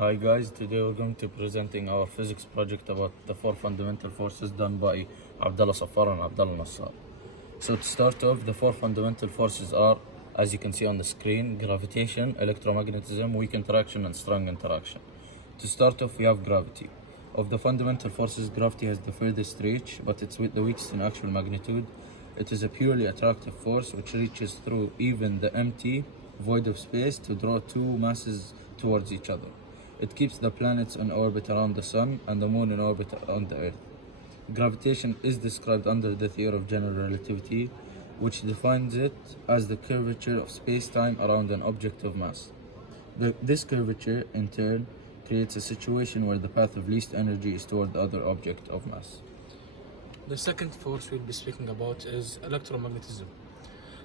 Hi guys, today we're going to presenting our physics project about the four fundamental forces done by Abdullah Safar and Abdullah Nassar. So to start off, the four fundamental forces are, as you can see on the screen, gravitation, electromagnetism, weak interaction and strong interaction. To start off, we have gravity. Of the fundamental forces, gravity has the furthest reach, but it's with the weakest in actual magnitude. It is a purely attractive force which reaches through even the empty void of space to draw two masses towards each other. It keeps the planets in orbit around the sun and the moon in orbit around the earth. Gravitation is described under the theory of general relativity, which defines it as the curvature of space-time around an object of mass. This curvature, in turn, creates a situation where the path of least energy is toward the other object of mass. The second force we'll be speaking about is electromagnetism.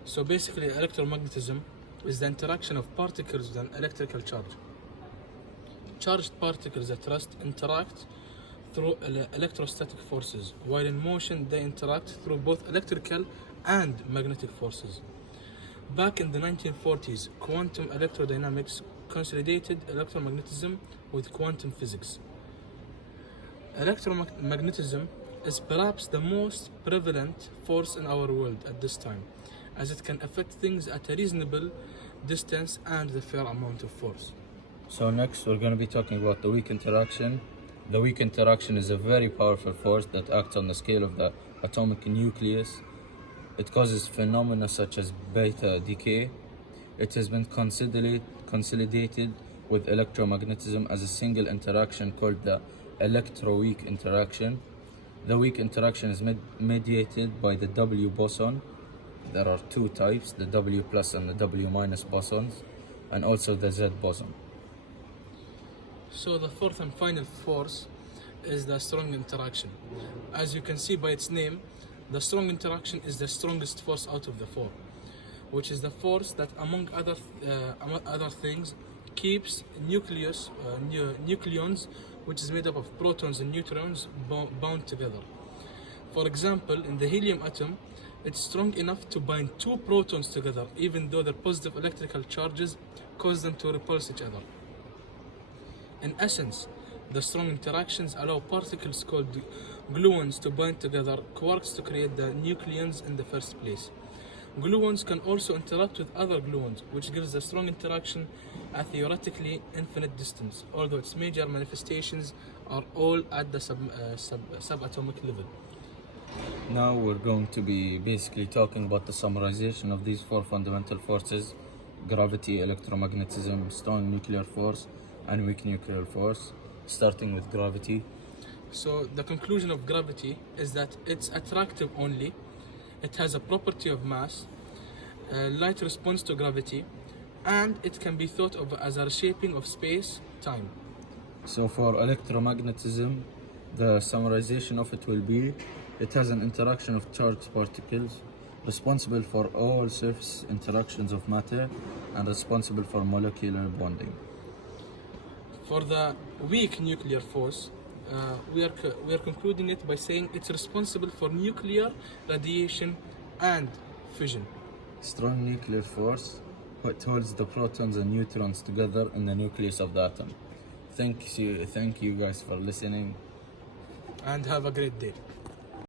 So basically, electromagnetism is the interaction of particles with an electrical charge. Charged particles at rest interact through electrostatic forces, while in motion they interact through both electrical and magnetic forces. Back in the 1940s, quantum electrodynamics consolidated electromagnetism with quantum physics. Electromagnetism is perhaps the most prevalent force in our world at this time, as it can affect things at a reasonable distance and with a fair amount of force. So next we're going to be talking about the weak interaction. The weak interaction is a very powerful force that acts on the scale of the atomic nucleus. It causes phenomena such as beta decay. It has been consolidated with electromagnetism as a single interaction called the electroweak interaction. The weak interaction is mediated by the W boson. There are two types, the W plus and the W minus bosons, and also the Z boson. So the fourth and final force is the strong interaction. As you can see by its name, the strong interaction is the strongest force out of the four, which is the force that, among other things, keeps nucleons, which is made up of protons and neutrons, bound together. For example, in the helium atom, it's strong enough to bind two protons together, even though their positive electrical charges cause them to repulse each other. In essence, the strong interactions allow particles called gluons to bind together quarks to create the nucleons in the first place. Gluons can also interact with other gluons, which gives the strong interaction a theoretically infinite distance, although its major manifestations are all at the subatomic level. Now we're going to be basically talking about the summarization of these four fundamental forces: gravity, electromagnetism, strong nuclear force, and weak nuclear force. Starting with gravity. So the conclusion of gravity is that it's attractive only. It has a property of mass. Light responds to gravity, and it can be thought of as a reshaping of space-time. So for electromagnetism, the summarization of it will be: it has an interaction of charged particles, responsible for all surface interactions of matter, and responsible for molecular bonding. For the weak nuclear force, we are concluding it by saying it's responsible for nuclear radiation and fission. Strong nuclear force, what holds the protons and neutrons together in the nucleus of the atom. Thank you guys for listening. And have a great day.